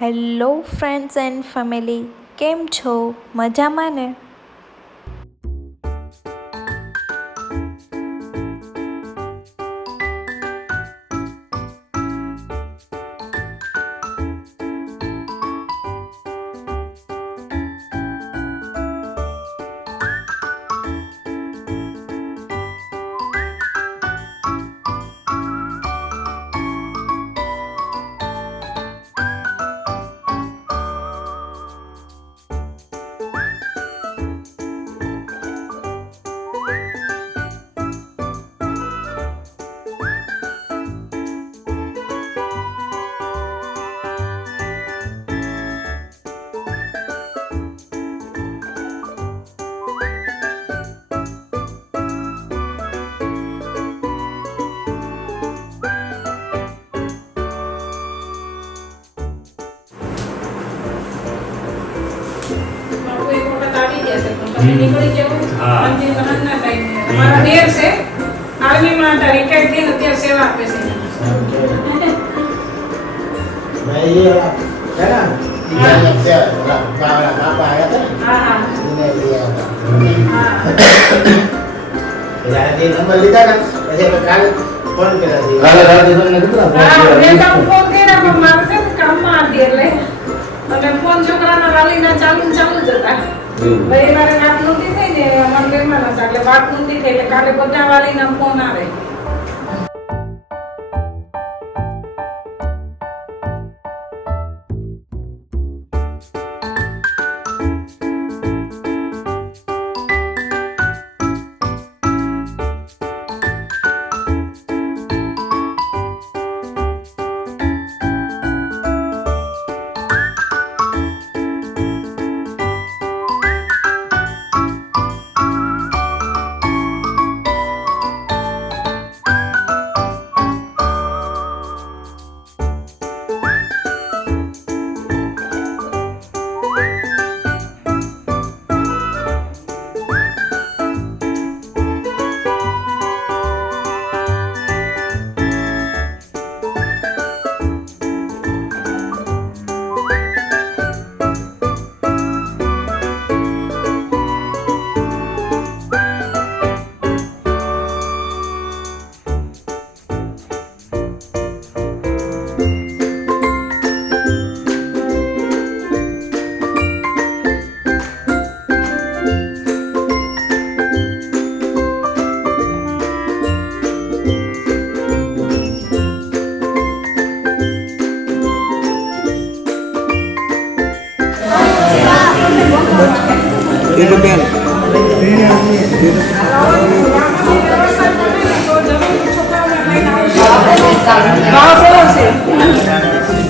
Hello friends and family, કેમ છો? મજામાં ને? નીકળી જવું મંદિર બહાર ના થાય. અમારા દેર છે આર્મીમાં હતા, રિટાયર્ડ થઈને અત્યારે સેવા આપે છે. ફોન છોકરાના વાલીના ચાલુ જ હતા. રવિવારે રાત નહોતી થઈ ને અમારા મહેમાન હતા એટલે વાત નહોતી થઈ એટલે કાલે બધા વાલીના ફોન આવે.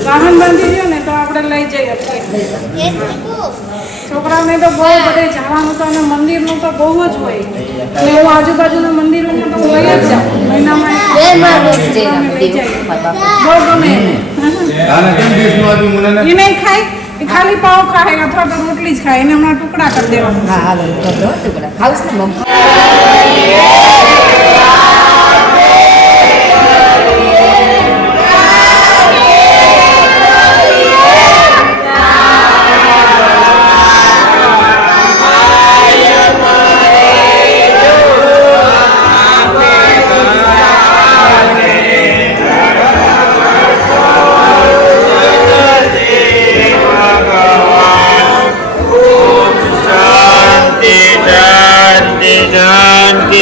વાહન બાંધી દો ને તો આપણે લઈ જઈએ. છોકરાઓને તો બહુ બધે જવાનું તો અને મંદિરનું તો બહુ જ હોય એટલે હું આજુબાજુના મંદિરોમાં તો હું લઈ જ જાઉં. મહિનામાં લઈ જઈએ. બહુ ગમે એ નહીં ખાય, એ ખાલી પાવ ખાય અથવા તો રોટલી જ ખાય, એને હમણાં ટુકડા કરી દેવાનું.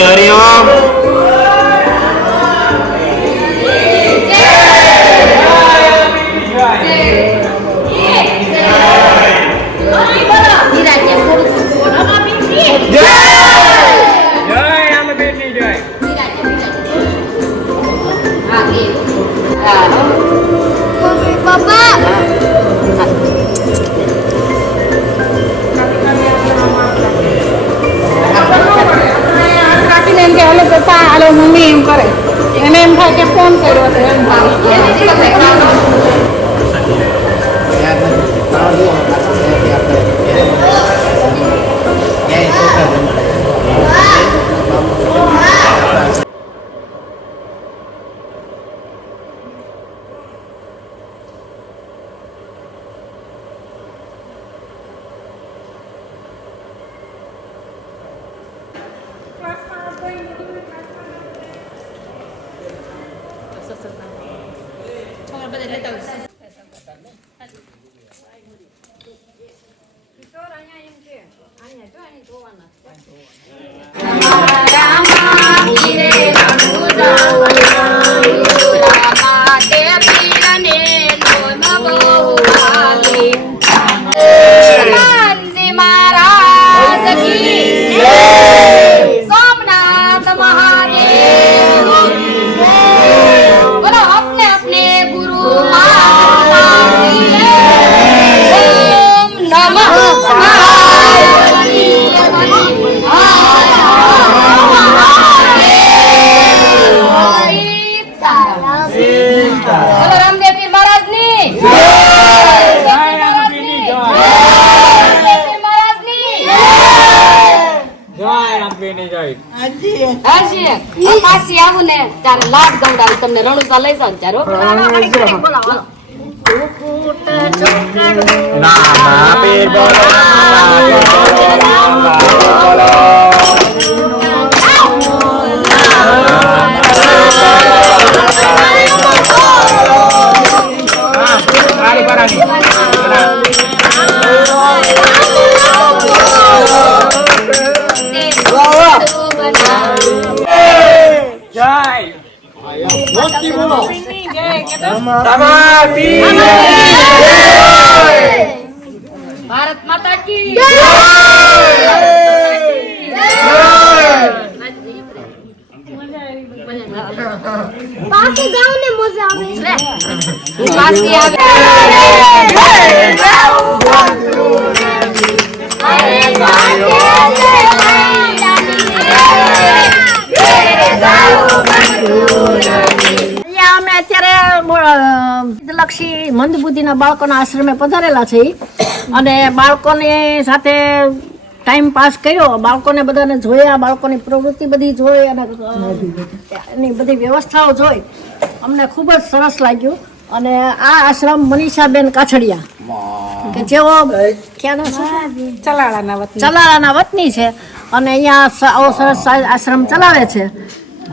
हरि ओम। સોમનાથ મહાદેવ બોલો अपने अपने गुरु ओम नमः बोलो रामदेव पीर महाराज नी પાછી આવું ને ત્યારે લાડ ગવડાવે તમને રણુસા લઈ જાવ ત્યારે ભારત માતા કી પાછી ગાવ ને મજા આવે પાછી આવે અમે અત્યારે લક્ષી મંદબુદ્ધિના બાળકોના આશ્રમે પધારેલા છે અને બાળકોની સાથે ટાઈમ પાસ કર્યો, બાળકોને બધાને જોયા, બાળકોની પ્રવૃત્તિ બધી જોઈ અને એની બધી વ્યવસ્થાઓ જોઈ અમને ખૂબ જ સરસ લાગ્યું. અને આ આશ્રમ મનીષાબેન કાછડિયા કે જેઓ ચલાળાના વતની છે અને અહીંયા આવો સરસ આશ્રમ ચલાવે છે.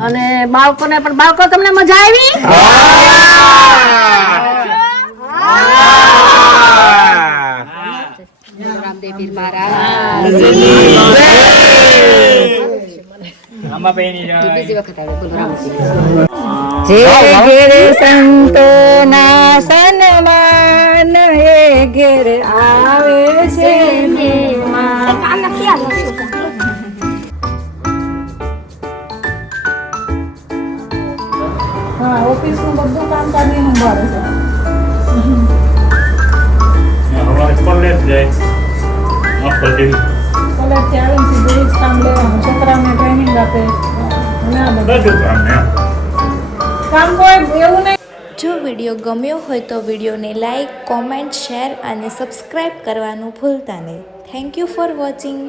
અને બાળકોને પણ બાળકો તમને મજા આવી? રામદેવ પીર મહારાજ બીજી વખત આવે બોલો રામદેવ. જે ઘેર સંતો ના સન્માન એ ઘેર આવે છે મહેમાન. હા, ઓફિસનું બધું કામકાજ એ સંભાળે છે. કોલેજથી આવીને સીધું જ કામ લેવાનું, છોકરાઓને ટ્રેનિંગ આપે અને આ બધું કામ કોઈ એવું નહીં. જો વિડીયો ગમ્યો હોય તો વિડીયોને લાઈક, કોમેન્ટ, શેર અને સબસ્ક્રાઈબ કરવાનું ભૂલતા નહીં. Thank you for watching.